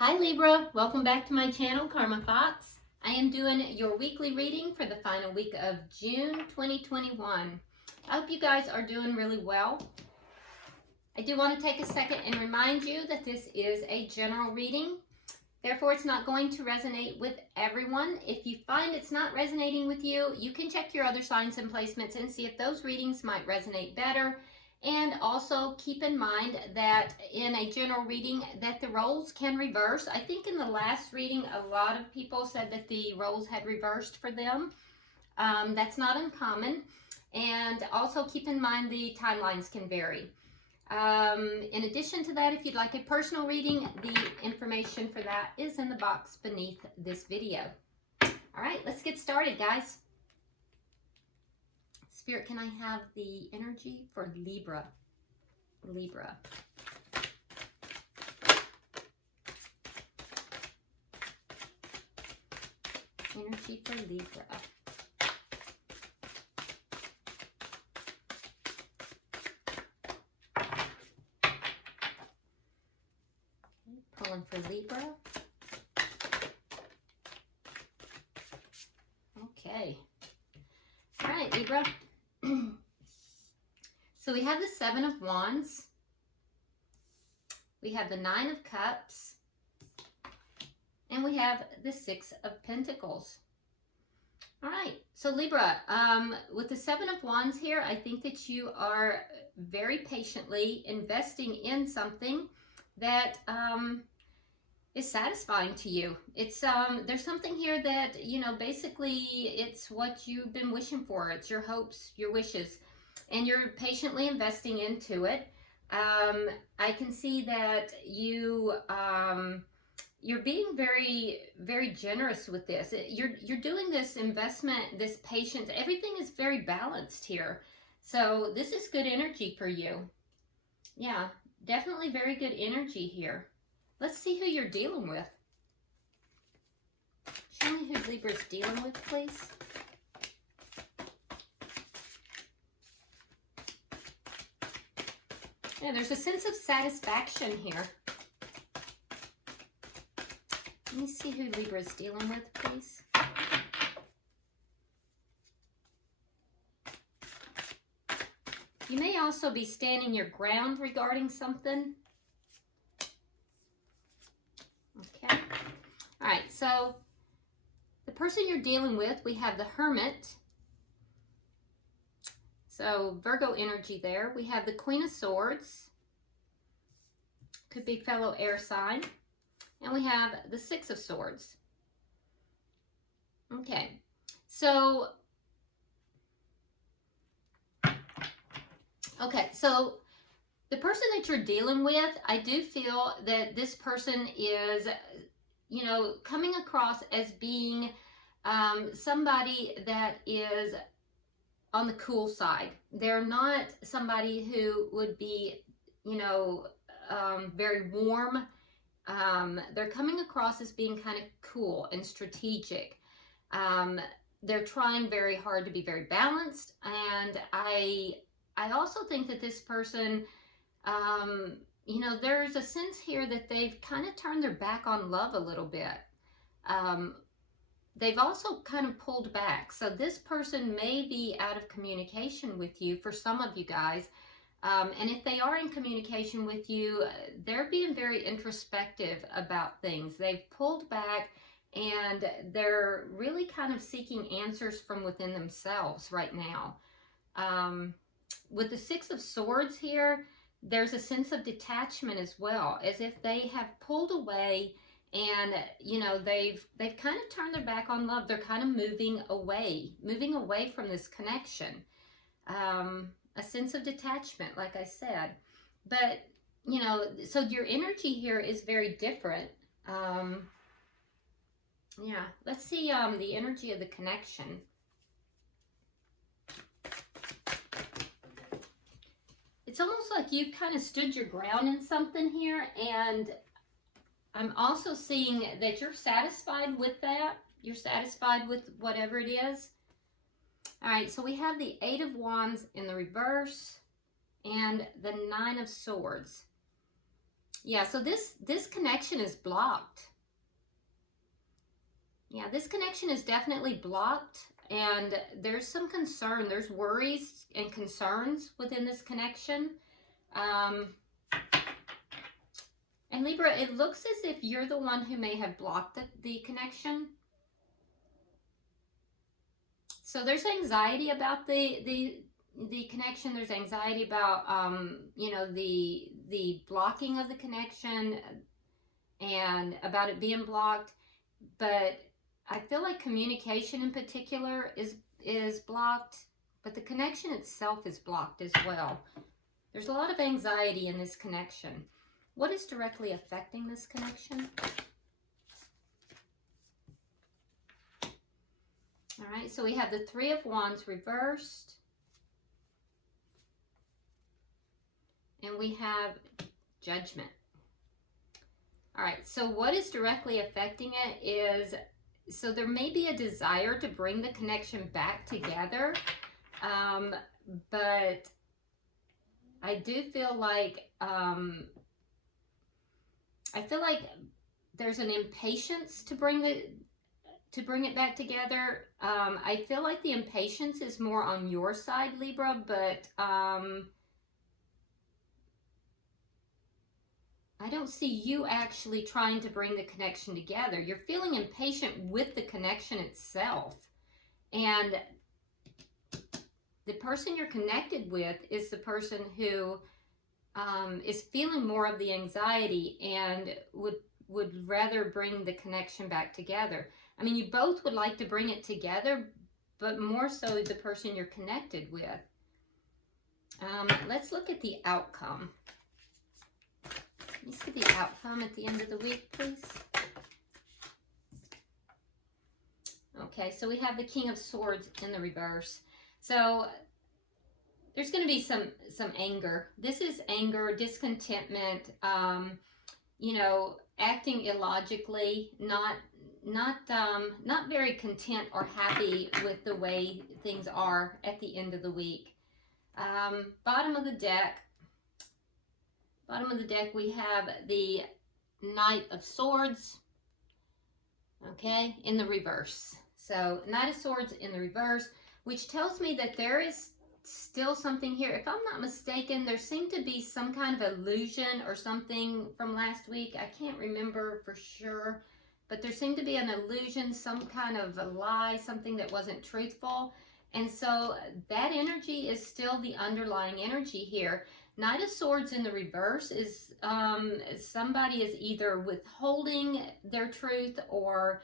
Hi Libra, welcome back to my channel, Karma Fox. I am doing your weekly reading for the final week of June 2021. I hope you guys are doing really well. I do want to take a second and remind you that this is a general reading. Therefore, it's not going to resonate with everyone. If you find it's not resonating with you, you can check your other signs and placements and see if those readings might resonate better. And also keep in mind that in a general reading that the roles can reverse. I think in the last reading, a lot of people said that the roles had reversed for them. That's not uncommon. And also keep in mind the timelines can vary. In addition to that, if you'd like a personal reading, the information for that is in the box beneath this video. All right, let's get started, guys. Spirit, can I have the energy for Libra? Libra. Energy for Libra. Okay, pulling for Libra. Okay. All right, Libra. So we have the Seven of Wands, we have the Nine of Cups, and we have the Six of Pentacles. All right, so Libra, with the Seven of Wands here, I think that you are very patiently investing in something that is satisfying to you. It's there's something here that, you know, basically it's what you've been wishing for. It's your hopes, your wishes, and you're patiently investing into it. I can see that you're being very, very generous with this. You're doing this investment, this patience. Everything is very balanced here. So this is good energy for you. Yeah, definitely very good energy here. Let's see who you're dealing with. Show me who Libra's dealing with, please. Yeah, there's a sense of satisfaction here. Let me see who Libra's dealing with, please. You may also be standing your ground regarding something. Okay. All right, so the person you're dealing with, we have the Hermit. So Virgo energy there. We have the Queen of Swords. Could be fellow air sign. And we have the Six of Swords. Okay, so the person that you're dealing with, I do feel that this person is, you know, coming across as being somebody that is on the cool side. They're not somebody who would be, you know, very warm. They're coming across as being kind of cool and strategic. They're trying very hard to be very balanced. And I also think that this person, you know, there's a sense here that they've kind of turned their back on love a little bit. They've also kind of pulled back. So this person may be out of communication with you for some of you guys. And if they are in communication with you, they're being very introspective about things. They've pulled back and they're really kind of seeking answers from within themselves right now. With the Six of Swords here, there's a sense of detachment as well, as if they have pulled away and, you know, they've kind of turned their back on love. They're kind of moving away from this connection. A sense of detachment, like I said. But, you know, so your energy here is very different. Yeah, let's see the energy of the connection. It's almost like you kind of stood your ground in something here, and I'm also seeing that you're satisfied with that. You're satisfied with whatever it is. All right, so we have the Eight of Wands in the reverse and the Nine of Swords. Yeah, so this connection is blocked. Yeah, this connection is definitely blocked, and there's some concern. There's worries and concerns within this connection. And Libra, it looks as if you're the one who may have blocked the connection. So there's anxiety about the connection. There's anxiety about, you know, the blocking of the connection and about it being blocked. But I feel like communication in particular is blocked, but the connection itself is blocked as well. There's a lot of anxiety in this connection. What is directly affecting this connection? All right, so we have the Three of Wands reversed. And we have Judgment. All right, so what is directly affecting it is, so there may be a desire to bring the connection back together, but I do feel like, there's an impatience to bring it back together. I feel like the impatience is more on your side, Libra, but I don't see you actually trying to bring the connection together. You're feeling impatient with the connection itself. And the person you're connected with is the person who is feeling more of the anxiety and would rather bring the connection back together. I mean, you both would like to bring it together, but more so the person you're connected with. Let's look at the outcome. Let me see the outcome at the end of the week, please. Okay, so we have the King of Swords in the reverse. So there's going to be some anger. This is anger, discontentment, you know, acting illogically, not very content or happy with the way things are at the end of the week. Bottom of the deck, we have the Knight of Swords, okay, in the reverse. So Knight of Swords in the reverse, which tells me that there is still something here. If I'm not mistaken, there seemed to be some kind of illusion or something from last week. I can't remember for sure, but there seemed to be an illusion, some kind of a lie, something that wasn't truthful. And so that energy is still the underlying energy here. Knight of Swords in the reverse is somebody is either withholding their truth or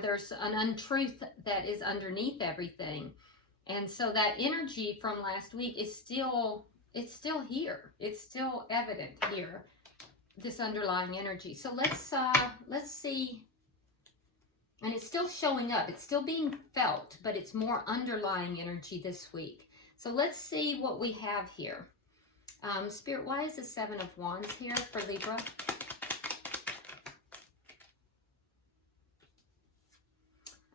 there's an untruth that is underneath everything. And so that energy from last week is still here. It's still evident here, this underlying energy. So let's see. And it's still showing up. It's still being felt, but it's more underlying energy this week. So let's see what we have here. Spirit, why is the Seven of Wands here for Libra?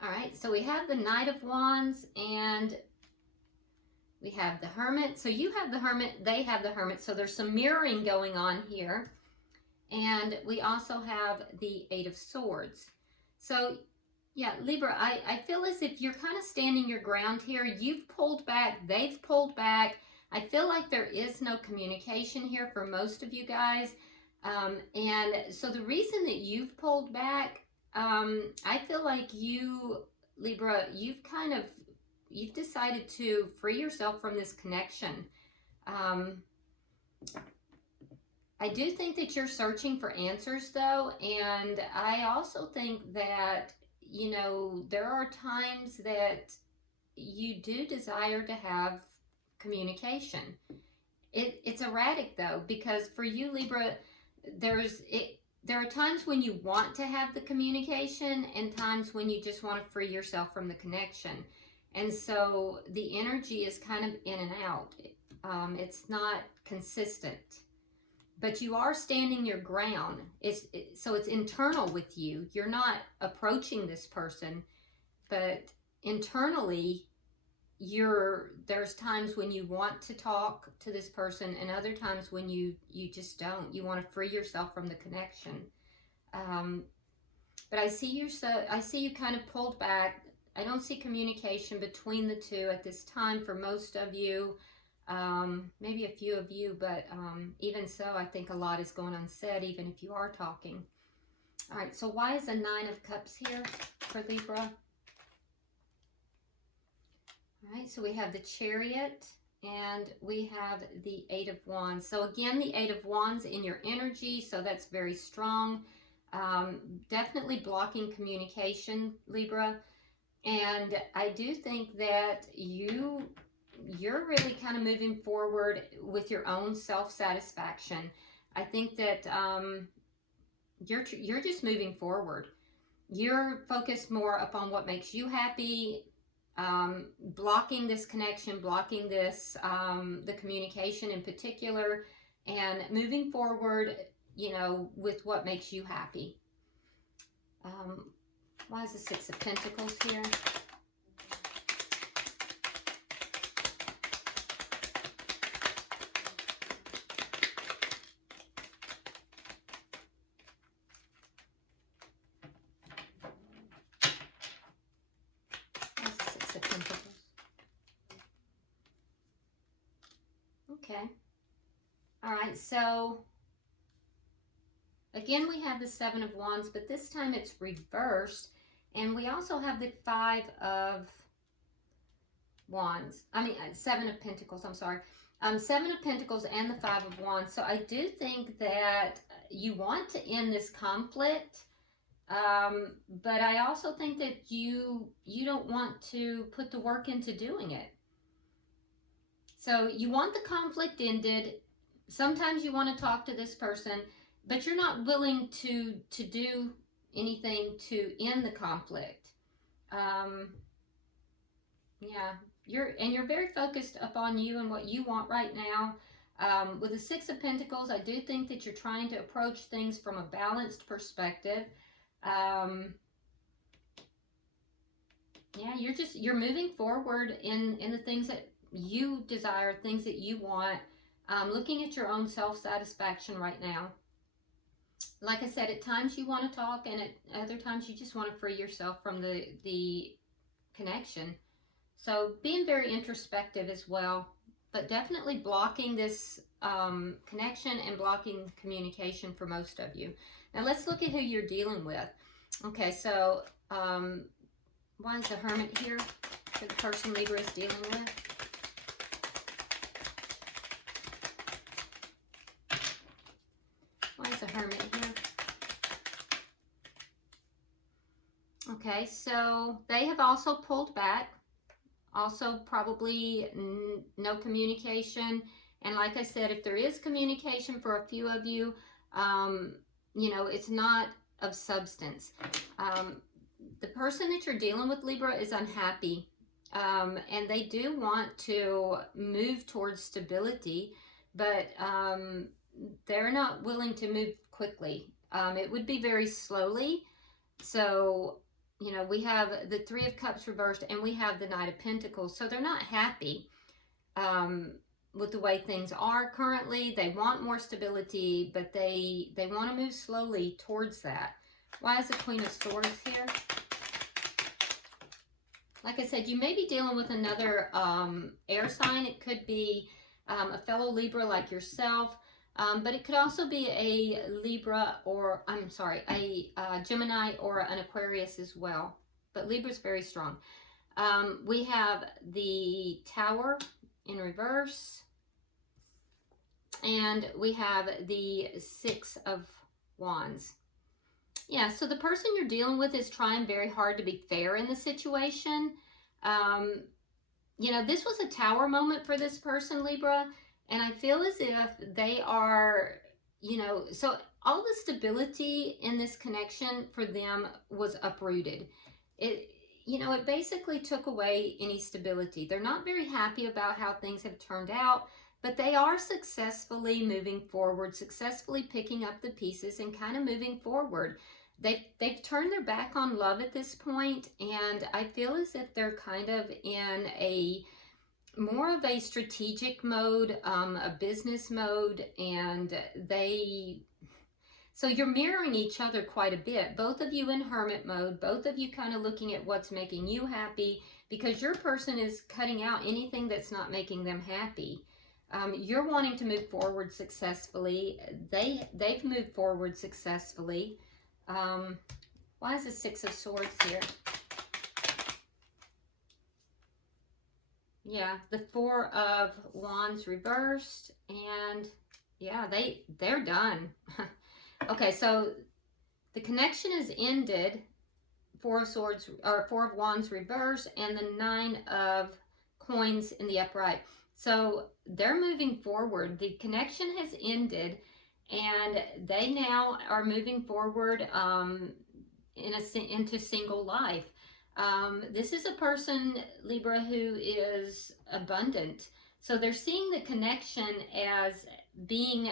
All right, so we have the Knight of Wands and we have the Hermit. So you have the Hermit, they have the Hermit. So there's some mirroring going on here. And we also have the Eight of Swords. So yeah, Libra, I feel as if you're kind of standing your ground here. You've pulled back, they've pulled back. I feel like there is no communication here for most of you guys. And so the reason that you've pulled back, I feel like you, Libra, you've decided to free yourself from this connection. I do think that you're searching for answers though. And I also think that, you know, there are times that you do desire to have communication. It's erratic though, because for you, Libra, there are times when you want to have the communication and times when you just want to free yourself from the connection. And so the energy is kind of in and out. It's not consistent, but you are standing your ground. So it's internal with you. You're not approaching this person, but internally there's times when you want to talk to this person, and other times when you just don't. You want to free yourself from the connection. But I see you kind of pulled back. I don't see communication between the two at this time for most of you. Maybe a few of you, but even so, I think a lot is going unsaid, even if you are talking. All right, so why is a 9 of Cups here for Libra? All right, so we have the Chariot and we have the 8 of Wands. So again, the 8 of Wands in your energy, so that's very strong. Definitely blocking communication, Libra. And I do think that you're really kind of moving forward with your own self-satisfaction. I think that you're just moving forward. You're focused more upon what makes you happy, blocking this connection, blocking this, the communication in particular, and moving forward, you know, with what makes you happy. Why is the 6 of Pentacles here? Why is the 6 of Pentacles? Okay. All right, so again, we have the 7 of Wands, but this time it's reversed. And we also have the 5 of Wands. I mean, 7 of Pentacles, I'm sorry. 7 of Pentacles and the 5 of Wands. So I do think that you want to end this conflict. But I also think that you don't want to put the work into doing it. So you want the conflict ended. Sometimes you want to talk to this person, but you're not willing to do anything to end the conflict. Yeah, you're very focused upon you and what you want right now. With the 6 of Pentacles, I do think that you're trying to approach things from a balanced perspective. Yeah, you're moving forward in the things that you desire, things that you want, looking at your own self-satisfaction right now. Like I said, at times you want to talk, and at other times you just want to free yourself from the connection. So being very introspective as well, but definitely blocking this connection and blocking communication for most of you. Now let's look at who you're dealing with. Okay, so why is the Hermit here for the person Libra is dealing with? Why is the Hermit here? Okay, so they have also pulled back. Also probably no communication. And like I said, if there is communication for a few of you, you know, it's not of substance. The person that you're dealing with, Libra, is unhappy. And they do want to move towards stability, but they're not willing to move quickly. It would be very slowly. So, you know, we have the 3 of Cups reversed and we have the Knight of Pentacles. So they're not happy with the way things are currently. They want more stability, but they want to move slowly towards that. Why is the Queen of Swords here? Like I said, you may be dealing with another air sign. It could be a fellow Libra like yourself. But it could also be a Libra or, I'm sorry, a Gemini or an Aquarius as well. But Libra is very strong. We have the Tower in reverse. And we have the 6 of Wands. Yeah, so the person you're dealing with is trying very hard to be fair in the situation. You know, this was a Tower moment for this person, Libra. And I feel as if they are, you know, so all the stability in this connection for them was uprooted. It, you know, it basically took away any stability. They're not very happy about how things have turned out, but they are successfully moving forward, successfully picking up the pieces and kind of moving forward. they've turned their back on love at this point, and I feel as if they're kind of in a more of a strategic mode, a business mode, and so you're mirroring each other quite a bit. Both of you in hermit mode, both of you kind of looking at what's making you happy, because your person is cutting out anything that's not making them happy. You're wanting to move forward successfully. They've moved forward successfully. Why is the Six of Swords here? Yeah, the Four of Wands reversed, and yeah, they're done. Okay, so the connection is ended. Four of Swords, or Four of Wands reverse, and the Nine of Coins in the upright. So they're moving forward. The connection has ended, and they now are moving forward into single life. This is a person, Libra, who is abundant. So they're seeing the connection as being,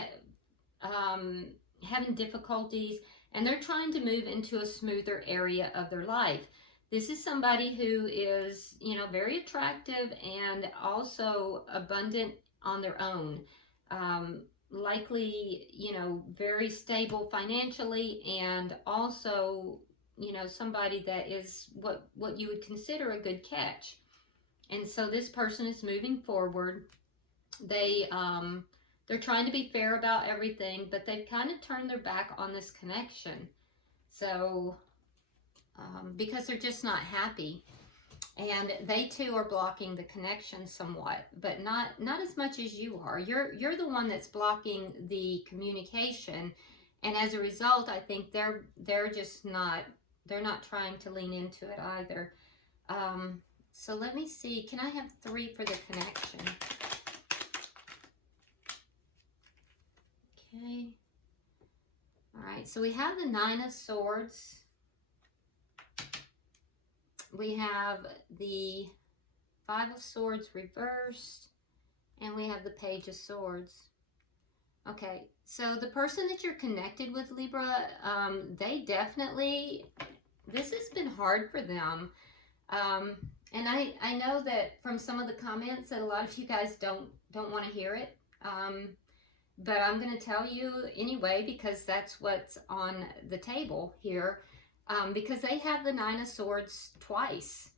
having difficulties, and they're trying to move into a smoother area of their life. This is somebody who is, you know, very attractive and also abundant on their own. Likely, you know, very stable financially, and also, you know, somebody that is what you would consider a good catch. And so this person is moving forward. They're trying to be fair about everything, but they've kind of turned their back on this connection. So because they're just not happy, and they too are blocking the connection somewhat, but not as much as you are. You're the one that's blocking the communication, and as a result, I think they're just not. They're not trying to lean into it either. So let me see. Can I have 3 for the connection? Okay. All right. So we have the Nine of Swords. We have the Five of Swords reversed. And we have the Page of Swords. Okay. So the person that you're connected with, Libra, they definitely... This has been hard for them. And I know that from some of the comments that a lot of you guys don't want to hear it. But I'm going to tell you anyway, because that's what's on the table here. Because they have the Nine of Swords twice.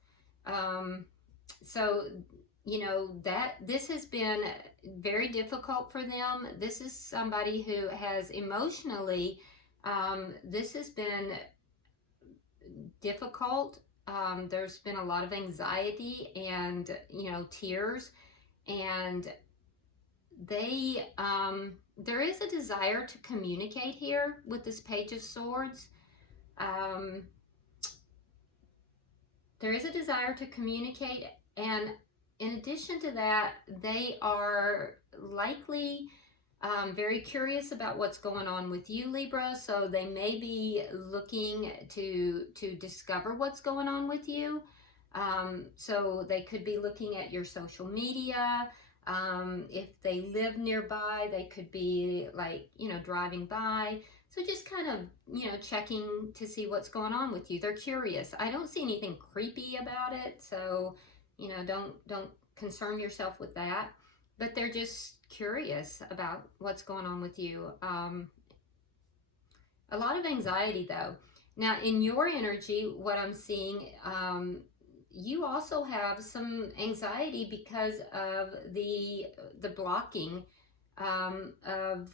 So, you know, this has been very difficult for them. This is somebody who has emotionally, this has been difficult. There's been a lot of anxiety and, you know, tears, and there is a desire to communicate here with this Page of Swords. There is a desire to communicate, and in addition to that, they are likely very curious about what's going on with you, Libra, so they may be looking to discover what's going on with you. So they could be looking at your social media. If they live nearby, they could be like, you know, driving by. So just kind of, you know, checking to see what's going on with you. They're curious. I don't see anything creepy about it, so, you know, don't concern yourself with that. But they're just curious about what's going on with you. A lot of anxiety, though. Now, in your energy, what I'm seeing, you also have some anxiety because of the blocking of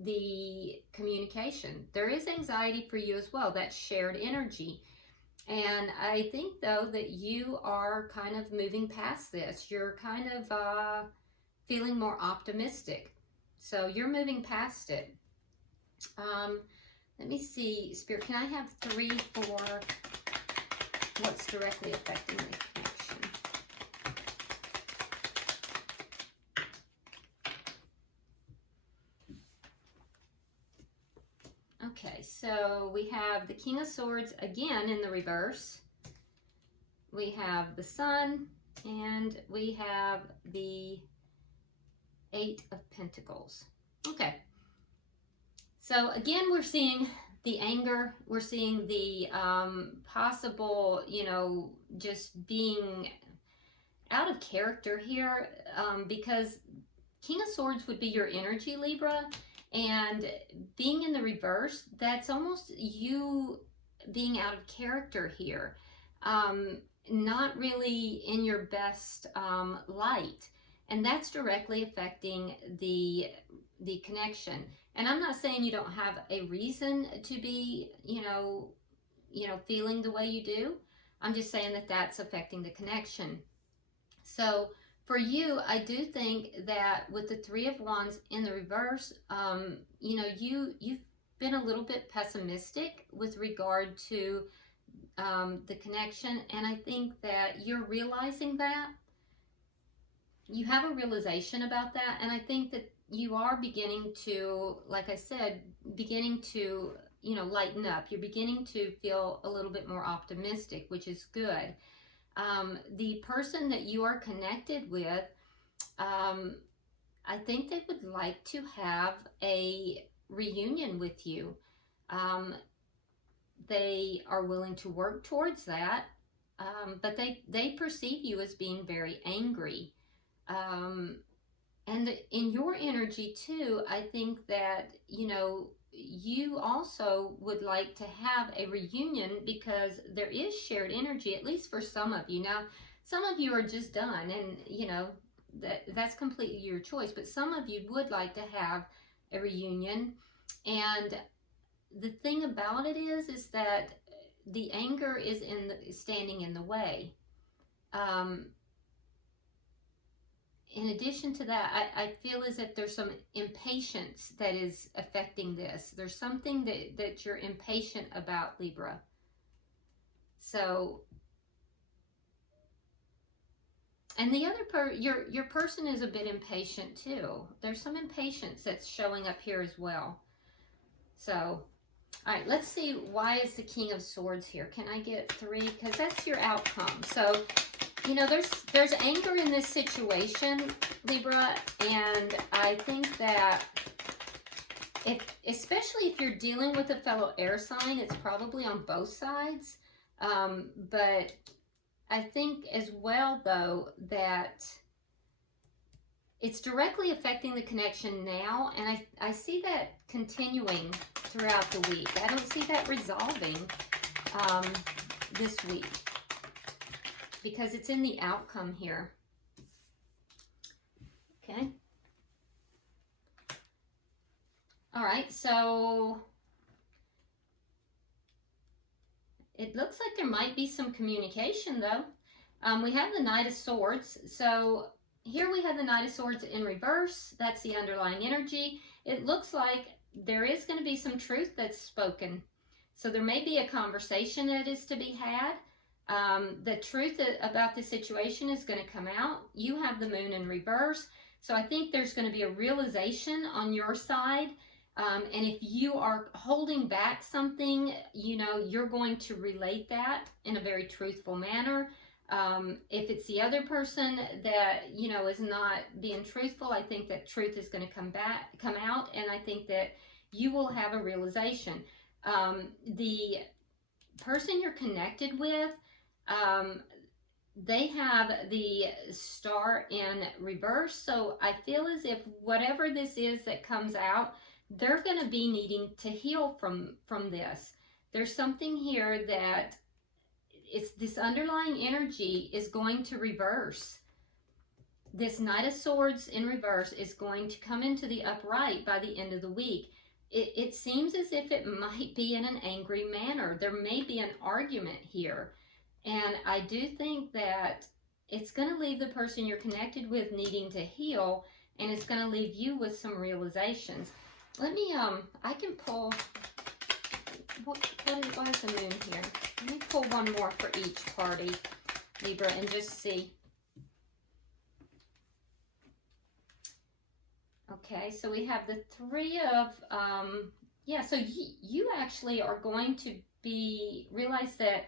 the communication. There is anxiety for you as well, that shared energy. And I think, though, that you are kind of moving past this. You're kind of feeling more optimistic. So you're moving past it. Let me see, Spirit, can I have 3 for what's directly affecting the connection? Okay, so we have the King of Swords again in the reverse. We have the Sun, and we have the 8 of Pentacles. Okay. So again, we're seeing the anger, we're seeing the possible, you know, just being out of character here, because King of Swords would be your energy, Libra, and being in the reverse, that's almost you being out of character here, not really in your best light, and that's directly affecting the connection. And I'm not saying you don't have a reason to be, you know, feeling the way you do. I'm just saying that that's affecting the connection. So for you, I do think that with the Three of Wands in the reverse, you know, you've been a little bit pessimistic with regard to the connection, and I think that you're realizing that. You have a realization about that, and I think that you are beginning to, like I said, beginning to, you know, lighten up. You're beginning to feel a little bit more optimistic, which is good. The person that you are connected with, I think they would like to have a reunion with you. They are willing to work towards that, but they perceive you as being very angry. And in your energy too, I think that, you know, you also would like to have a reunion because there is shared energy, at least for some of you. Now, some of you are just done, and, you know, that's completely your choice, but some of you would like to have a reunion. And the thing about it is that the anger is standing in the way. In addition to that, I feel as if there's some impatience that is affecting this. There's something that you're impatient about, Libra. So, and the other your person is a bit impatient too. There's some impatience that's showing up here as well. So, all right, let's see, why is the King of Swords here? Can I get 3? Because that's your outcome. So, you know, there's anger in this situation, Libra, and I think that especially if you're dealing with a fellow air sign, it's probably on both sides. But I think as well, though, that it's directly affecting the connection now, and I see that continuing throughout the week. I don't see that resolving this week, because it's in the outcome here. Okay. All right, so it looks like there might be some communication, though. We have the Knight of Swords. So here we have the Knight of Swords in reverse. That's the underlying energy. It looks like there is going to be some truth that's spoken. So there may be a conversation that is to be had. The truth about the situation is going to come out. You have the Moon in reverse. So I think there's going to be a realization on your side. And if you are holding back something, you know, you're going to relate that in a very truthful manner. If it's the other person that, you know, is not being truthful, I think that truth is going to come out, and I think that you will have a realization. The person you're connected with, they have the Star in reverse, so I feel as if whatever this is that comes out, they're going to be needing to heal from this. There's something here that it's this underlying energy is going to reverse. This Knight of Swords in reverse is going to come into the upright by the end of the week. It seems as if it might be in an angry manner. There may be an argument here. And I do think that it's going to leave the person you're connected with needing to heal, and it's going to leave you with some realizations. Let me, I can pull, what is the Moon here? Let me pull one more for each party, Libra, and just see. Okay, so we have the Three of, yeah, so you actually are going to realize that,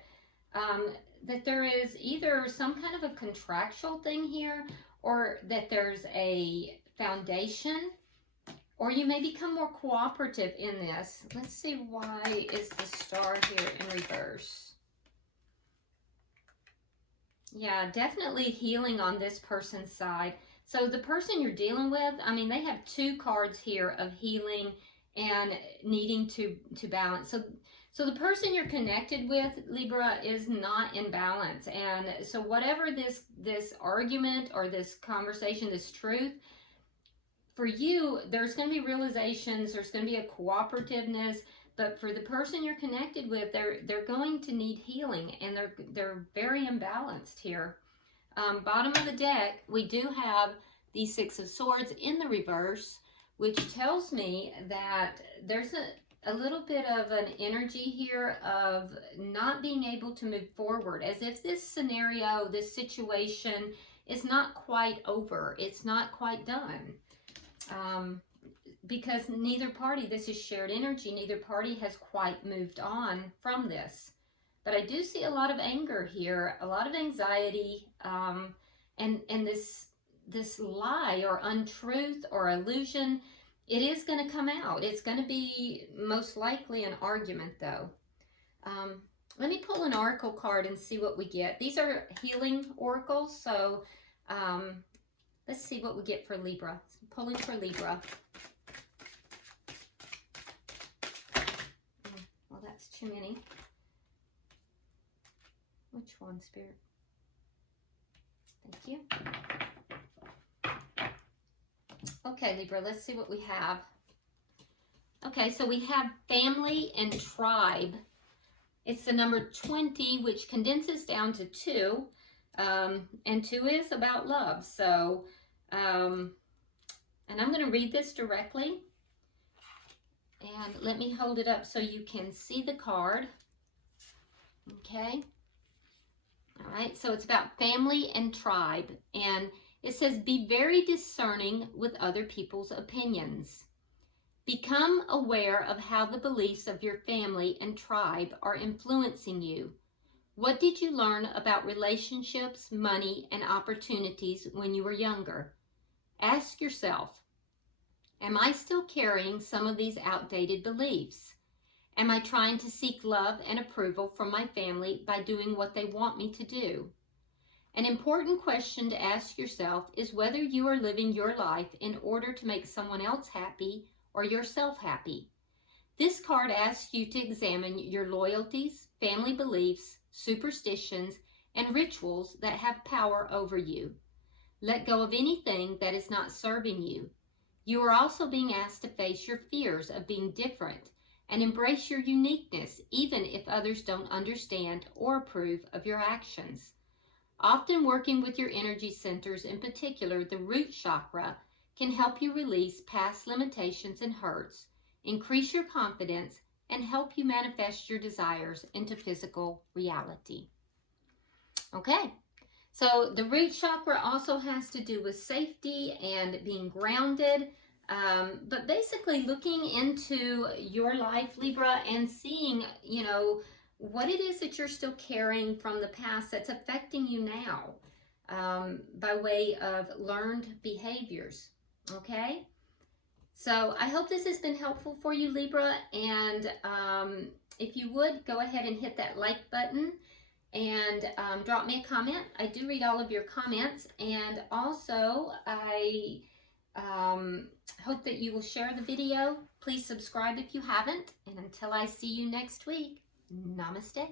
that there is either some kind of a contractual thing here, or that there's a foundation, Or you may become more cooperative in this. Let's see, why is the Star here in reverse? Yeah, definitely healing on this person's side. So the person you're dealing with, I mean, they have 2 cards here of healing and needing to balance. So the person you're connected with, Libra, is not in balance. And so whatever this argument or this conversation, this truth, for you, there's going to be realizations, there's going to be a cooperativeness, but for the person you're connected with, they're going to need healing, and they're very imbalanced here. Bottom of the deck, we do have the 6 of Swords in the reverse, which tells me that there's a little bit of an energy here of not being able to move forward, as if this scenario, this situation is not quite over. It's not quite done. Because neither party, this is shared energy, neither party has quite moved on from this. But I do see a lot of anger here, a lot of anxiety, and this lie or untruth or illusion, it is going to come out. It's going to be most likely an argument, though. Let me pull an oracle card and see what we get. These are healing oracles, so let's see what we get for Libra. Pulling for Libra. Well, that's too many. Which one, Spirit? Thank you. Okay, Libra, let's see what we have. Okay, so we have family and tribe. It's the number 20, which condenses down to 2. And 2 is about love. So, and I'm going to read this directly. And let me hold it up so you can see the card. Okay. All right, so it's about family and tribe. And it says, be very discerning with other people's opinions. Become aware of how the beliefs of your family and tribe are influencing you. What did you learn about relationships, money, and opportunities when you were younger? Ask yourself, am I still carrying some of these outdated beliefs? Am I trying to seek love and approval from my family by doing what they want me to do? An important question to ask yourself is whether you are living your life in order to make someone else happy or yourself happy. This card asks you to examine your loyalties, family beliefs, superstitions, and rituals that have power over you. Let go of anything that is not serving you. You are also being asked to face your fears of being different and embrace your uniqueness, even if others don't understand or approve of your actions. Often working with your energy centers, in particular the root chakra, can help you release past limitations and hurts, increase your confidence, and help you manifest your desires into physical reality. Okay, so the root chakra also has to do with safety and being grounded, but basically looking into your life, Libra, and seeing, you know, what it is that you're still carrying from the past that's affecting you now by way of learned behaviors. Okay, so I hope this has been helpful for you, Libra, and if you would, go ahead and hit that like button and drop me a comment. I do read all of your comments, and also I hope that you will share the video. Please subscribe if you haven't, and until I see you next week, namaste.